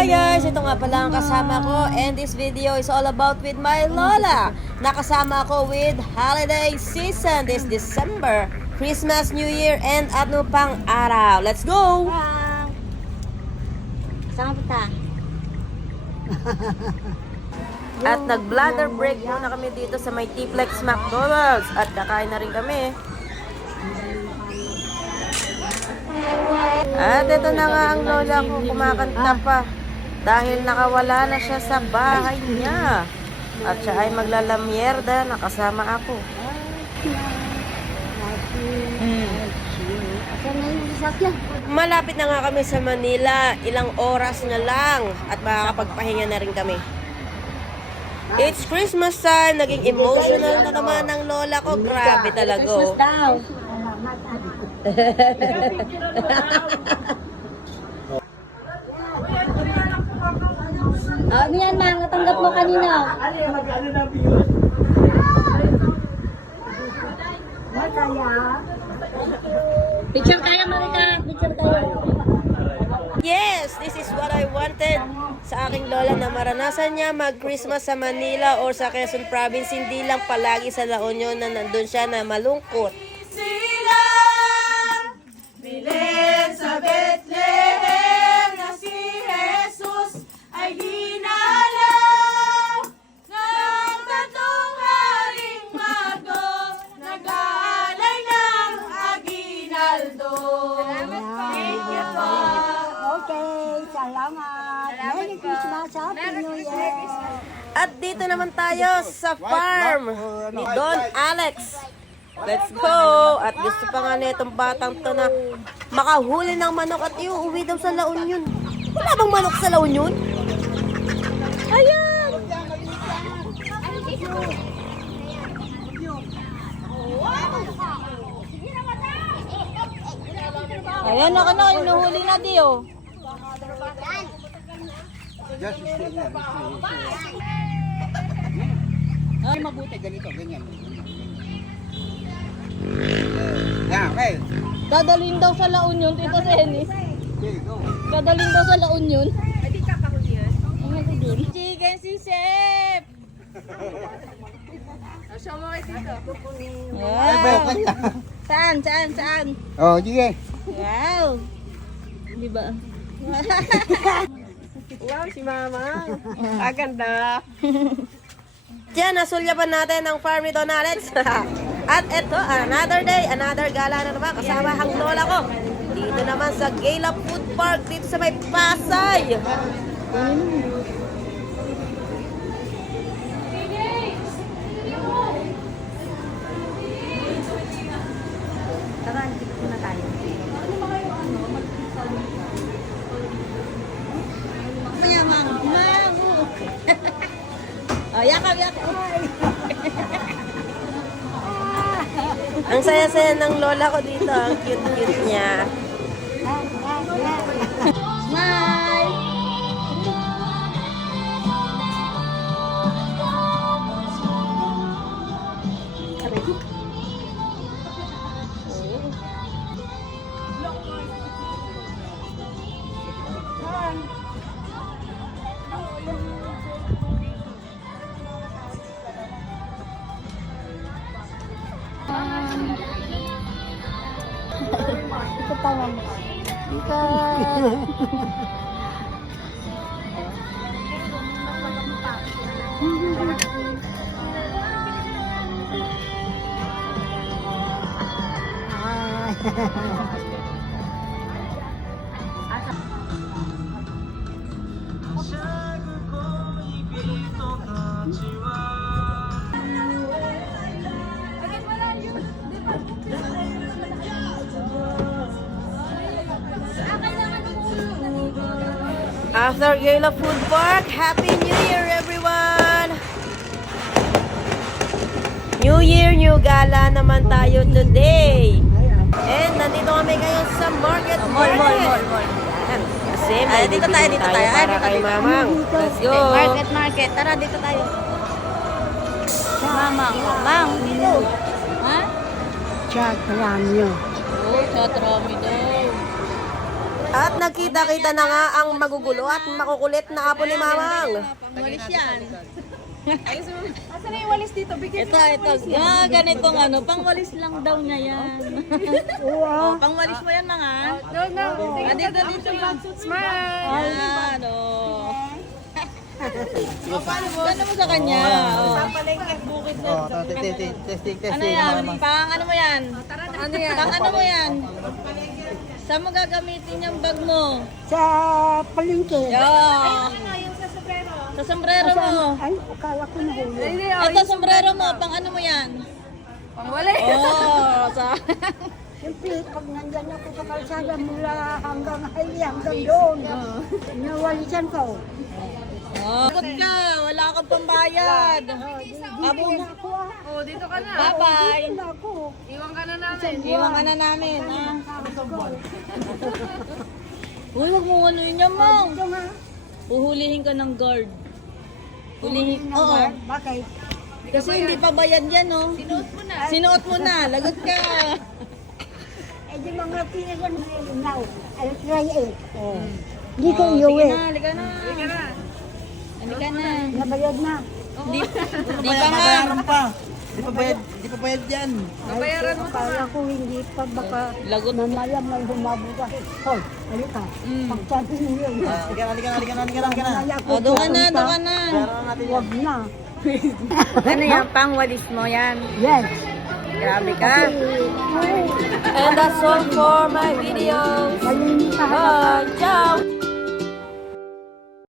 Hi guys! Ito nga pala ang kasama ko and this video is all about with my lola. Nakasama ko with holiday season this December, Christmas, New Year, and ano pang araw. Let's go! Saan punta? At nag-bladder break muna kami dito sa may T-Flex McDonald's at kakain na rin kami. At ito na nga ang lola ko, kumakanta pa dahil nakawala na siya sa bahay niya. At siya ay maglalamierda, nakasama ako. Malapit na nga kami sa Manila, ilang oras na lang at makakapagpahinga na rin kami. It's Christmas time, naging emotional na naman ang lola ko, grabe talaga. Christmas daw. Ano yan, ma? Natanggap mo kanina. Picture tayo, Marika. Picture tayo. Yes, this is what I wanted sa aking lola na maranasan niya mag-Christmas sa Manila or sa Quezon Province, hindi lang palagi sa La Union na nandun siya na malungkot. Bilid sa Bethlehem na si Jesus ay ginalaw ng tatlong haring mago, nag-aalay ng aginaldo. Thank you po. Okay, salamat. Merry Christmas, Happy New Year. At dito naman tayo sa farm ni Don Alex. Let's go! At gusto pa nga nitong batang to na makahuli ng manok at iuwi daw sa La Union. Wala bang manok sa La Union? Ayan! Ayan, inuhuli na di, oh. Ay, mabuti ganito, ganyan. Yeah, okay. Dadalhin daw sa La Union, Tito Senis. Okay, go. Dadalhin daw sa La Union. Hindi ka pa huli yun? Chicken si Chef! Show mo kay Tito. Wow! Saan? Oh, sige. Wow! Di ba? Wow, si Mama. Aganda. Diyan, nasulyapan natin ang farm ni Don Alex. At eto, another day, another gala na naman. Kasama ang lola ko. Dito naman sa Gala Food Park, dito sa may Pasay. Tara, dito muna tayo. Mayamang. Oh, yakap. Ang saya-saya ng lola ko dito. Ang cute-cute niya. Smile! Ito tayo. Ito. After Gala Food Park, Happy New Year everyone! New Year, new gala naman tayo today. And nandito kami ngayon sa market. Mall. Yan. Kasi may Dito tayo. para kay Mamang. Let's go! Market. Tara, dito tayo. Mamang. Ha? Chat rami yun. Oh, chatrami daw. At nagkita-kita na nga ang magugulo at makukulit na apo ni Mamang. Walis yan. Asan na yung walis dito? Bigyan Ito. Ganitong ano, pangwalis lang daw niya yan. Oo. Pangwalis mo yan mga. No. Dito. Smile. Ayan, Gano'n mo sa kanya. Ano yan? Ano mo yan? Ano mo yan? Saan mo gagamitin yung bag mo? Sa palengke. Yan. Sa sombrero mo. Ay, akala ko na huli. Ito, sombrero mo. Pang ano mo yan? Pangwali. Sa... Siyempre, pag nandyan ako sa kalsada mula hanggang doon, nawalisan ko. Lagot ka. Wala kang pambayad. Abo na. Oh, dito ka na. Bye-bye. Wala ako. Iwan ka na namin. Iwan ka na namin. Uy, wag mo ano yun yan, Mong. Uhulihin ka ng guard. Hulihin. Oo. Bakit? Kasi hindi pa bayad yan, no? Sinuot mo na. Lagot ka. Eh, di mga pinagan now. I'll try it. Hindi ko iuwi. Halika na. Halika na. Nabayad na. Di pa nga. Di pa bayad yan. Babayaran mo. Akala ko hindi pa baka Lagot. mamaya may bumabuka. Hoy, halika. Pagsabi niyo yun. Halika na. Mamaya ako O, doon ka na, pupunta. doon ka na. Huwag na. Ano yan? Pangwalis mo yan. Yes. Grabe ka. And that's all for my videos. Malinis sa Bye! Ciao!